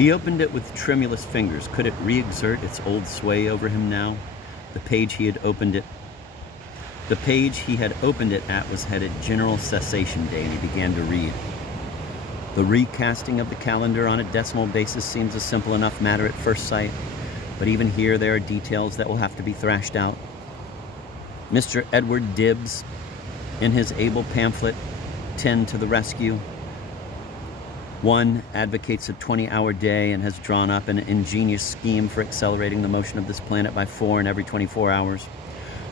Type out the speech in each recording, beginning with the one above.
He opened it with tremulous fingers. Could it re-exert its old sway over him now? The page he had opened it at was headed General Cessation Day, and he began to read. The recasting of the calendar on a decimal basis seems a simple enough matter at first sight, but even here there are details that will have to be thrashed out. Mr. Edward Dibbs, in his able pamphlet, 10 to the Rescue, 1. advocates a 20-hour day and has drawn up an ingenious scheme for accelerating the motion of this planet by 4 in every 24 hours,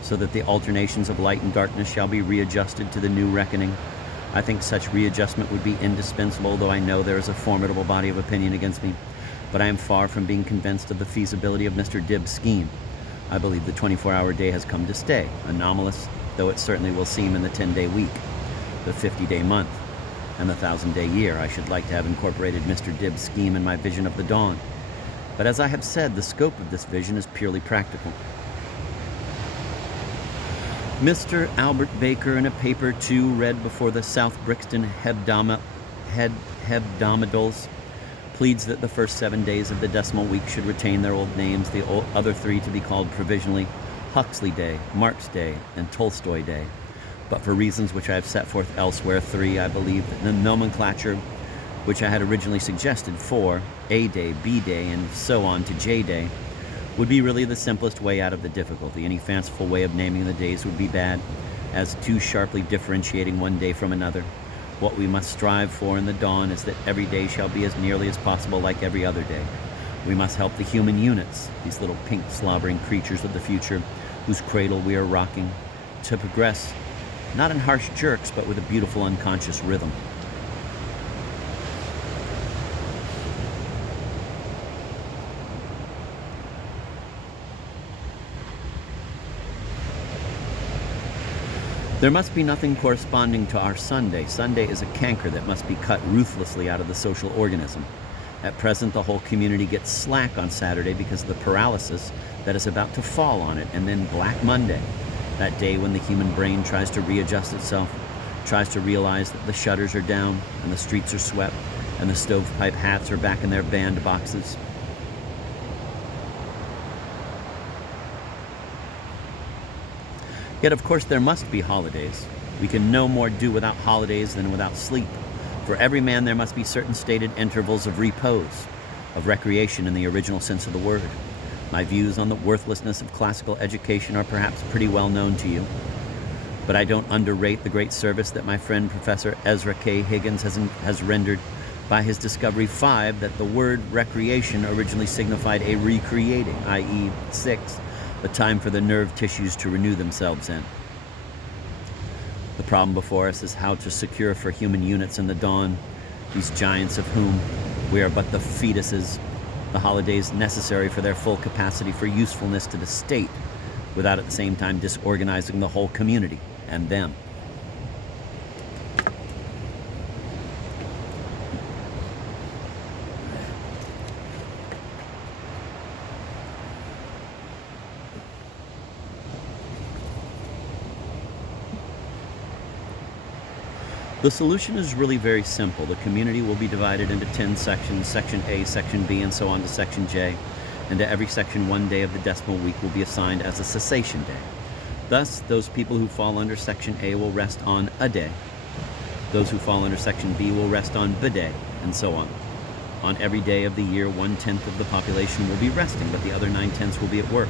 so that the alternations of light and darkness shall be readjusted to the new reckoning. I think such readjustment would be indispensable, though I know there is a formidable body of opinion against me. But I am far from being convinced of the feasibility of Mr. Dibbs' scheme. I believe the 24-hour day has come to stay, anomalous though it certainly will seem in the 10-day week, the 50-day month, and the 1,000-day year. I should like to have incorporated Mr. Dibbs' scheme in my vision of the dawn. But as I have said, the scope of this vision is purely practical. Mr. Albert Baker, in a paper too read before the South Brixton Hebdomadals, pleads that the first 7 days of the decimal week should retain their old names, the other 3 to be called provisionally Huxley Day, Marx Day, and Tolstoy Day. But for reasons which I have set forth elsewhere, 3, I believe that the nomenclature which I had originally suggested, 4, A Day, B Day, and so on to J Day, would be really the simplest way out of the difficulty. Any fanciful way of naming the days would be bad, as too sharply differentiating one day from another. What we must strive for in the dawn is that every day shall be as nearly as possible like every other day. We must help the human units, these little pink slobbering creatures of the future, whose cradle we are rocking, to progress, not in harsh jerks, but with a beautiful unconscious rhythm. There must be nothing corresponding to our Sunday. Sunday is a canker that must be cut ruthlessly out of the social organism. At present, the whole community gets slack on Saturday because of the paralysis that is about to fall on it, and then Black Monday, that day when the human brain tries to readjust itself, tries to realize that the shutters are down, and the streets are swept, and the stovepipe hats are back in their band boxes. Yet, of course, there must be holidays. We can no more do without holidays than without sleep. For every man there must be certain stated intervals of repose, of recreation in the original sense of the word. My views on the worthlessness of classical education are perhaps pretty well known to you. But I don't underrate the great service that my friend Professor Ezra K. Higgins has rendered by his discovery 5 that the word recreation originally signified a recreating, i.e. 6, a time for the nerve tissues to renew themselves in. The problem before us is how to secure for human units in the dawn, these giants of whom we are but the fetuses, the holidays necessary for their full capacity for usefulness to the state, without at the same time disorganizing the whole community and them. The solution is really very simple. The community will be divided into 10 sections, Section A, Section B, and so on to Section J, and to every section 1 day of the decimal week will be assigned as a cessation day. Thus, those people who fall under Section A will rest on a day. Those who fall under Section B will rest on B day, and so on. On every day of the year, 1/10 of the population will be resting, but the other 9/10 will be at work.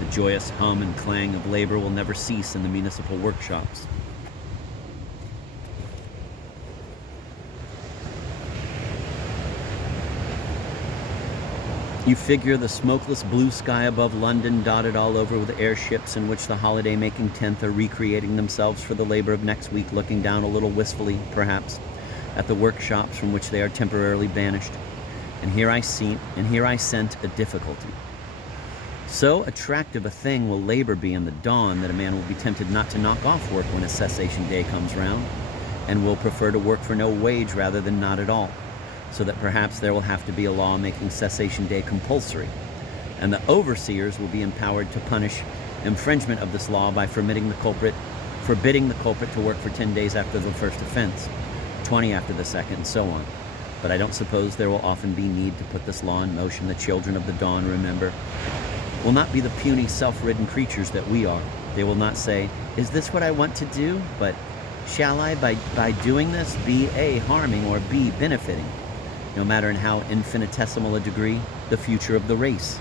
The joyous hum and clang of labor will never cease in the municipal workshops. You figure the smokeless blue sky above London dotted all over with airships in which the holiday-making 10th are recreating themselves for the labor of next week, looking down a little wistfully, perhaps, at the workshops from which they are temporarily banished. And here I scent a difficulty. So attractive a thing will labor be in the dawn that a man will be tempted not to knock off work when a cessation day comes round, and will prefer to work for no wage rather than not at all, so that perhaps there will have to be a law making cessation day compulsory, and the overseers will be empowered to punish infringement of this law by forbidding the culprit to work for 10 days after the first offense, 20 after the second, and so on. But I don't suppose there will often be need to put this law in motion. The children of the dawn, remember, will not be the puny, self-ridden creatures that we are. They will not say, "Is this what I want to do?" But shall I, by doing this, be A, harming, or B, benefiting, no matter in how infinitesimal a degree, the future of the race?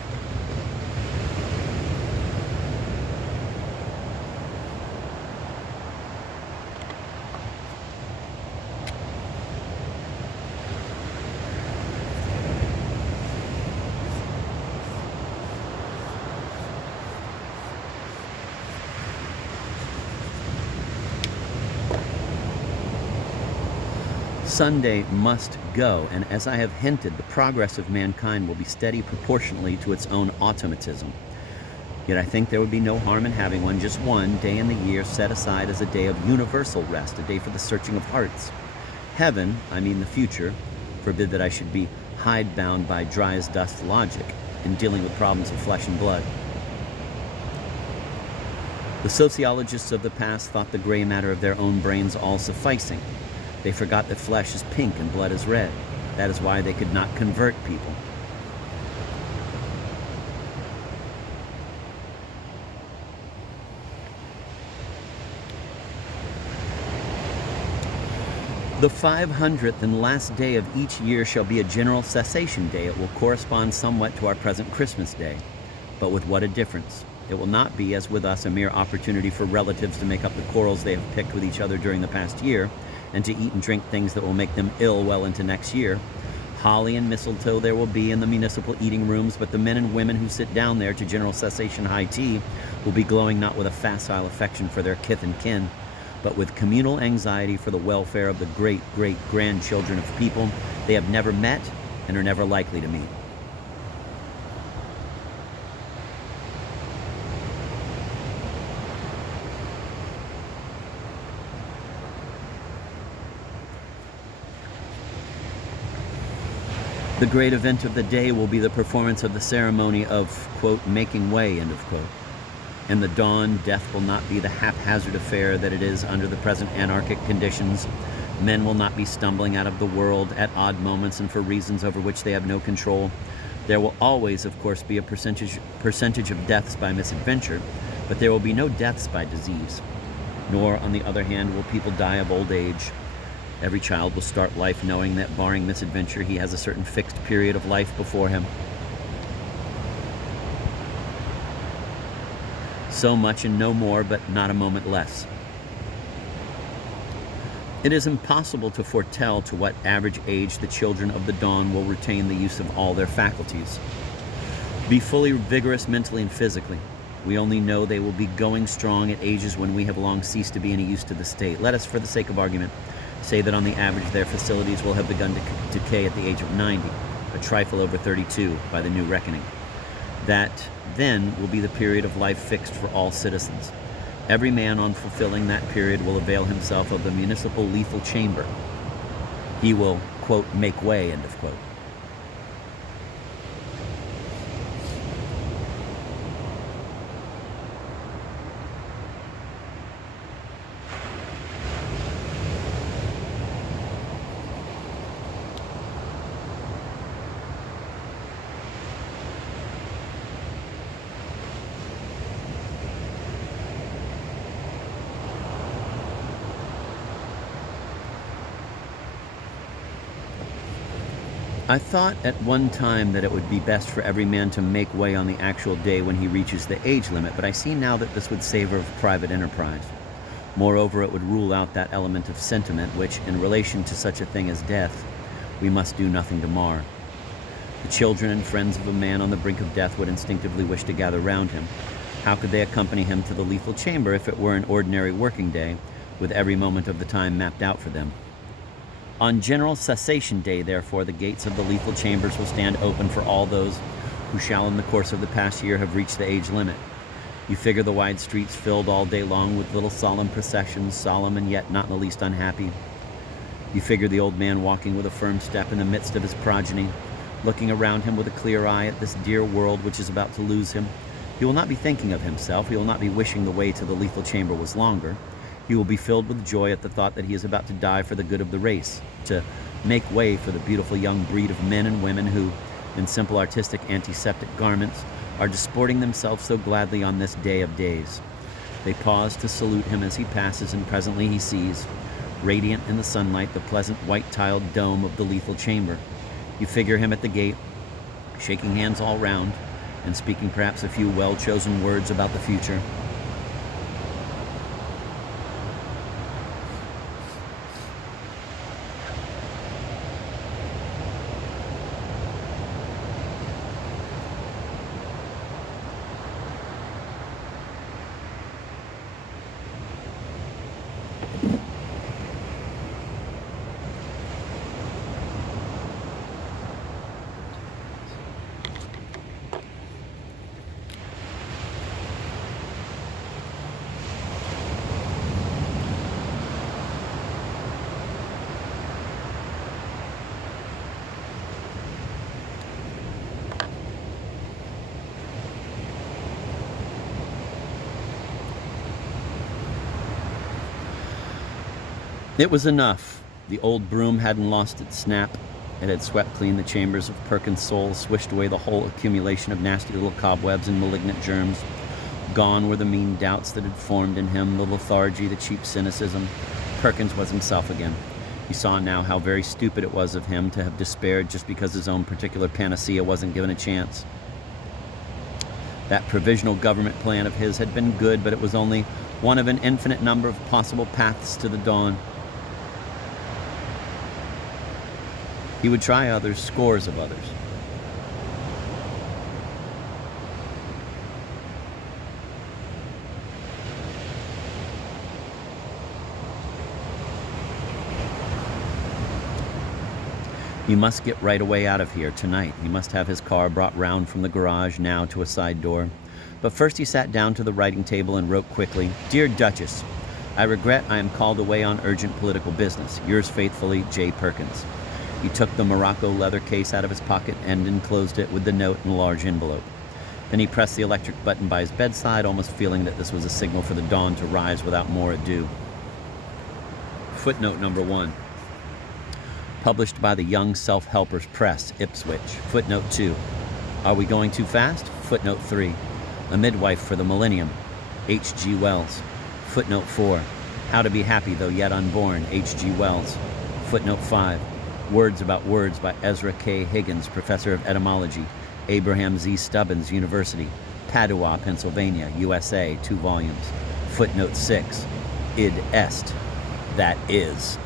Sunday must go, and as I have hinted, the progress of mankind will be steady proportionally to its own automatism. Yet I think there would be no harm in having just one day in the year set aside as a day of universal rest, a day for the searching of hearts. Heaven, I mean the future, forbid that I should be hidebound by dry as dust logic in dealing with problems of flesh and blood. The sociologists of the past thought the gray matter of their own brains all sufficing. They forgot that flesh is pink and blood is red. That is why they could not convert people. The 500th and last day of each year shall be a general cessation day. It will correspond somewhat to our present Christmas Day. But with what a difference. It will not be, as with us, a mere opportunity for relatives to make up the quarrels they have picked with each other during the past year, and to eat and drink things that will make them ill well into next year. Holly and mistletoe there will be in the municipal eating rooms, but the men and women who sit down there to general cessation high tea will be glowing not with a facile affection for their kith and kin, but with communal anxiety for the welfare of the great-great-grandchildren of people they have never met and are never likely to meet. The great event of the day will be the performance of the ceremony of, quote, making way, end of quote. In the dawn, death will not be the haphazard affair that it is under the present anarchic conditions. Men will not be stumbling out of the world at odd moments and for reasons over which they have no control. There will always, of course, be a percentage of deaths by misadventure, but there will be no deaths by disease. Nor, on the other hand, will people die of old age. Every child will start life knowing that, barring misadventure, he has a certain fixed period of life before him. So much and no more, but not a moment less. It is impossible to foretell to what average age the children of the dawn will retain the use of all their faculties. Be fully vigorous mentally and physically. We only know they will be going strong at ages when we have long ceased to be any use to the state. Let us, for the sake of argument, say that on the average their facilities will have begun to decay at the age of 90, a trifle over 32 by the new reckoning. That then will be the period of life fixed for all citizens. Every man on fulfilling that period will avail himself of the municipal lethal chamber. He will, quote, make way, end of quote. I thought at one time that it would be best for every man to make way on the actual day when he reaches the age limit, but I see now that this would savor of private enterprise. Moreover, it would rule out that element of sentiment which, in relation to such a thing as death, we must do nothing to mar. The children and friends of a man on the brink of death would instinctively wish to gather round him. How could they accompany him to the lethal chamber if it were an ordinary working day, with every moment of the time mapped out for them? On General Cessation Day, therefore, the gates of the lethal chambers will stand open for all those who shall in the course of the past year have reached the age limit. You figure the wide streets filled all day long with little solemn processions, solemn and yet not in the least unhappy. You figure the old man walking with a firm step in the midst of his progeny, looking around him with a clear eye at this dear world which is about to lose him. He will not be thinking of himself. He will not be wishing the way to the lethal chamber was longer. He He will be filled with joy at the thought that he is about to die for the good of the race, to make way for the beautiful young breed of men and women who, in simple artistic antiseptic garments, are disporting themselves so gladly on this day of days. They pause to salute him as he passes, and presently he sees, radiant in the sunlight, the pleasant white-tiled dome of the lethal chamber. You figure him at the gate, shaking hands all round, and speaking perhaps a few well-chosen words about the future. It was enough. The old broom hadn't lost its snap. It had swept clean the chambers of Perkins' soul, swished away the whole accumulation of nasty little cobwebs and malignant germs. Gone were the mean doubts that had formed in him, the lethargy, the cheap cynicism. Perkins was himself again. He saw now how very stupid it was of him to have despaired just because his own particular panacea wasn't given a chance. That provisional government plan of his had been good, but it was only one of an infinite number of possible paths to the dawn. He would try others, scores of others. He must get right away out of here tonight. He must have his car brought round from the garage now to a side door. But first he sat down to the writing table and wrote quickly, "Dear Duchess, I regret I am called away on urgent political business. Yours faithfully, J. Perkins." He took the Morocco leather case out of his pocket and enclosed it with the note in a large envelope. Then he pressed the electric button by his bedside, almost feeling that this was a signal for the dawn to rise without more ado. Footnote number 1. Published by the Young Self-Helpers Press, Ipswich. Footnote 2. Are we going too fast? Footnote 3. A Midwife for the Millennium. H.G. Wells. Footnote 4. How to Be Happy Though Yet Unborn. H.G. Wells. Footnote 5. Words About Words by Ezra K. Higgins, Professor of Etymology, Abraham Z. Stubbins University, Padua, Pennsylvania, USA, 2 volumes. Footnote 6. Id est. That is.